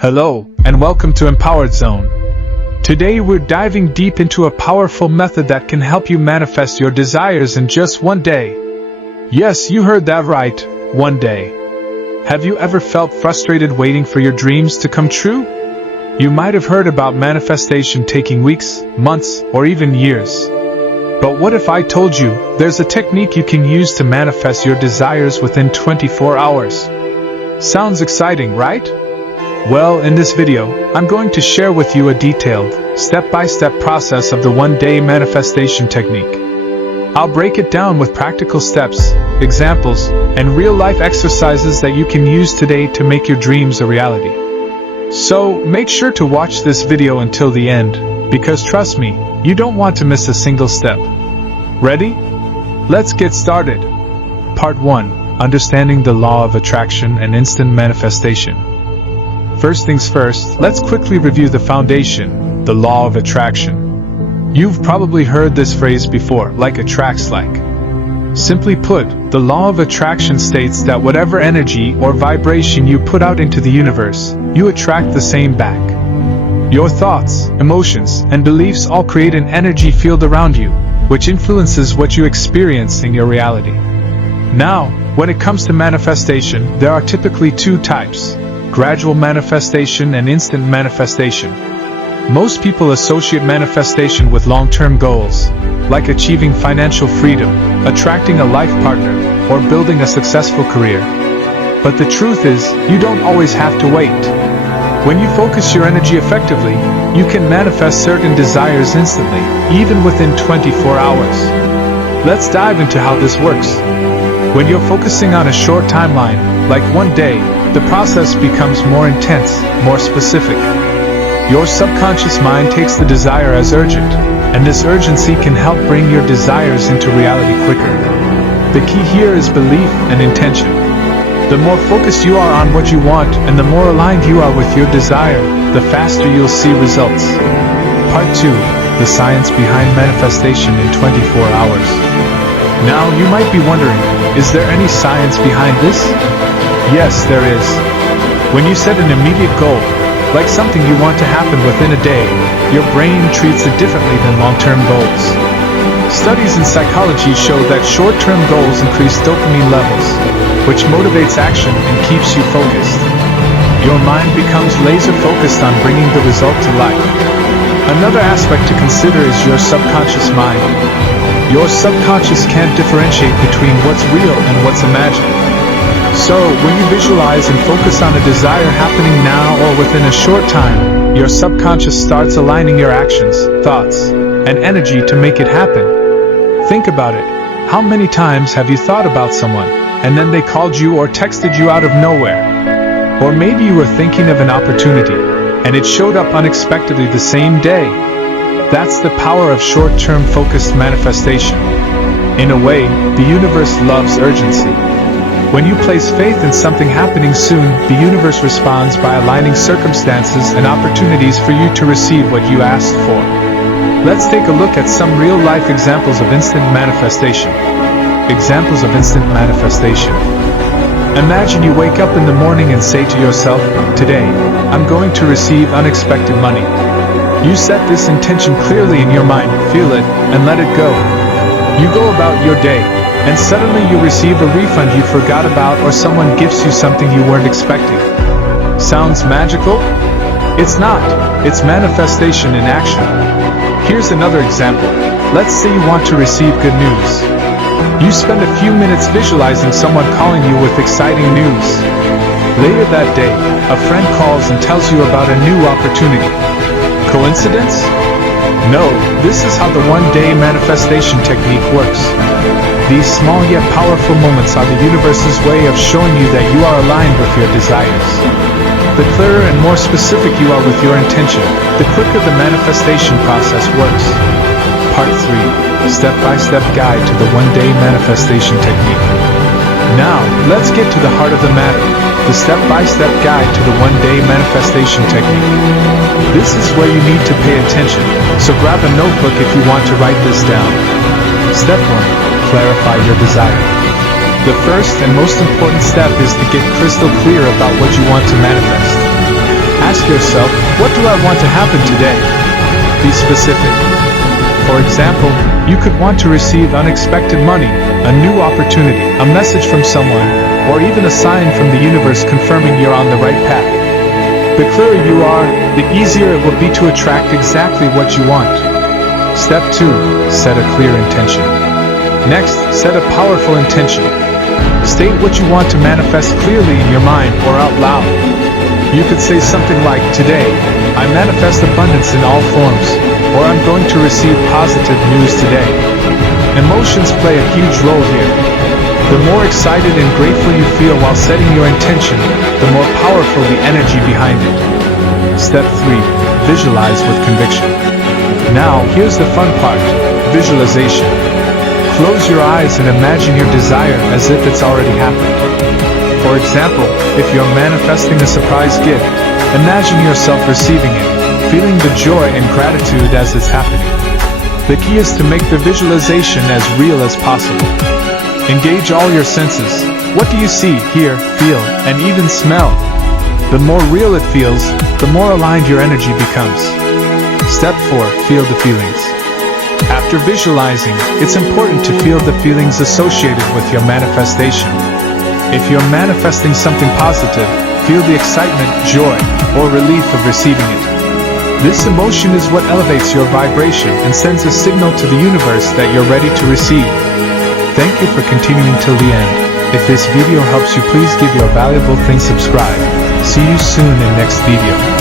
Hello, and welcome to Empowered Zone. Today we're diving deep into a powerful method that can help you manifest your desires in just one day. Yes, you heard that right, one day. Have you ever felt frustrated waiting for your dreams to come true? You might have heard about manifestation taking weeks, months, or even years. But what if I told you there's a technique you can use to manifest your desires within 24 hours? Sounds exciting, right? Well, in this video, I'm going to share with you a detailed, step-by-step process of the one-day manifestation technique. I'll break it down with practical steps, examples, and real-life exercises that you can use today to make your dreams a reality. So, make sure to watch this video until the end, because trust me, you don't want to miss a single step. Ready? Let's get started. Part 1. Understanding the Law of Attraction and Instant Manifestation. First things first, let's quickly review the foundation, the law of attraction. You've probably heard this phrase before, like attracts like. Simply put, the law of attraction states that whatever energy or vibration you put out into the universe, you attract the same back. Your thoughts, emotions, and beliefs all create an energy field around you, which influences what you experience in your reality. Now, when it comes to manifestation, there are typically two types. Gradual manifestation and instant manifestation. Most people associate manifestation with long-term goals, like achieving financial freedom, attracting a life partner, or building a successful career. But the truth is, you don't always have to wait. When you focus your energy effectively, you can manifest certain desires instantly, even within 24 hours. Let's dive into how this works. When you're focusing on a short timeline, like one day, the process becomes more intense, more specific. Your subconscious mind takes the desire as urgent, and this urgency can help bring your desires into reality quicker. The key here is belief and intention. The more focused you are on what you want and the more aligned you are with your desire, the faster you'll see results. Part 2. The science behind manifestation in 24 hours. Now, you might be wondering, is there any science behind this? Yes, there is. When you set an immediate goal, like something you want to happen within a day, your brain treats it differently than long-term goals. Studies in psychology show that short-term goals increase dopamine levels, which motivates action and keeps you focused. Your mind becomes laser-focused on bringing the result to life. Another aspect to consider is your subconscious mind. Your subconscious can't differentiate between what's real and what's imagined. So, when you visualize and focus on a desire happening now or within a short time, your subconscious starts aligning your actions, thoughts, and energy to make it happen. Think about it. How many times have you thought about someone, and then they called you or texted you out of nowhere? Or maybe you were thinking of an opportunity, and it showed up unexpectedly the same day. That's the power of short-term focused manifestation. In a way, the universe loves urgency. When you place faith in something happening soon, the universe responds by aligning circumstances and opportunities for you to receive what you asked for. Let's take a look at some real-life examples of instant manifestation. Examples of instant manifestation. Imagine you wake up in the morning and say to yourself, "Today, I'm going to receive unexpected money." You set this intention clearly in your mind, feel it, and let it go. You go about your day, and suddenly you receive a refund you forgot about or someone gifts you something you weren't expecting. Sounds magical? It's not. It's manifestation in action. Here's another example. Let's say you want to receive good news. You spend a few minutes visualizing someone calling you with exciting news. Later that day, a friend calls and tells you about a new opportunity. Coincidence? No, this is how the one-day manifestation technique works. These small yet powerful moments are the universe's way of showing you that you are aligned with your desires. The clearer and more specific you are with your intention, the quicker the manifestation process works. Part 3. Step-by-step guide to the one-day manifestation technique. Now, let's get to the heart of the matter, the step-by-step guide to the one-day manifestation technique. This is where you need to pay attention, so grab a notebook if you want to write this down. Step 1. Clarify your desire. The first and most important step is to get crystal clear about what you want to manifest. Ask yourself, what do I want to happen today? Be specific. For example, you could want to receive unexpected money, a new opportunity, a message from someone, or even a sign from the universe confirming you're on the right path. The clearer you are, the easier it will be to attract exactly what you want. Step 2. Set a clear intention. Next, set a powerful intention. State what you want to manifest clearly in your mind or out loud. You could say something like, today, I manifest abundance in all forms, or I'm going to receive positive news today. Emotions play a huge role here. The more excited and grateful you feel while setting your intention, the more powerful the energy behind it. Step 3. Visualize with conviction. Now, here's the fun part, visualization. Close your eyes and imagine your desire as if it's already happened. For example, if you're manifesting a surprise gift, imagine yourself receiving it, feeling the joy and gratitude as it's happening. The key is to make the visualization as real as possible. Engage all your senses. What do you see, hear, feel, and even smell? The more real it feels, the more aligned your energy becomes. Step 4. Feel the feelings. After visualizing, it's important to feel the feelings associated with your manifestation. If you're manifesting something positive, feel the excitement, joy, or relief of receiving it. This emotion is what elevates your vibration and sends a signal to the universe that you're ready to receive. Thank you for continuing till the end. If this video helps you, please give your valuable thing subscribe. See you soon in next video.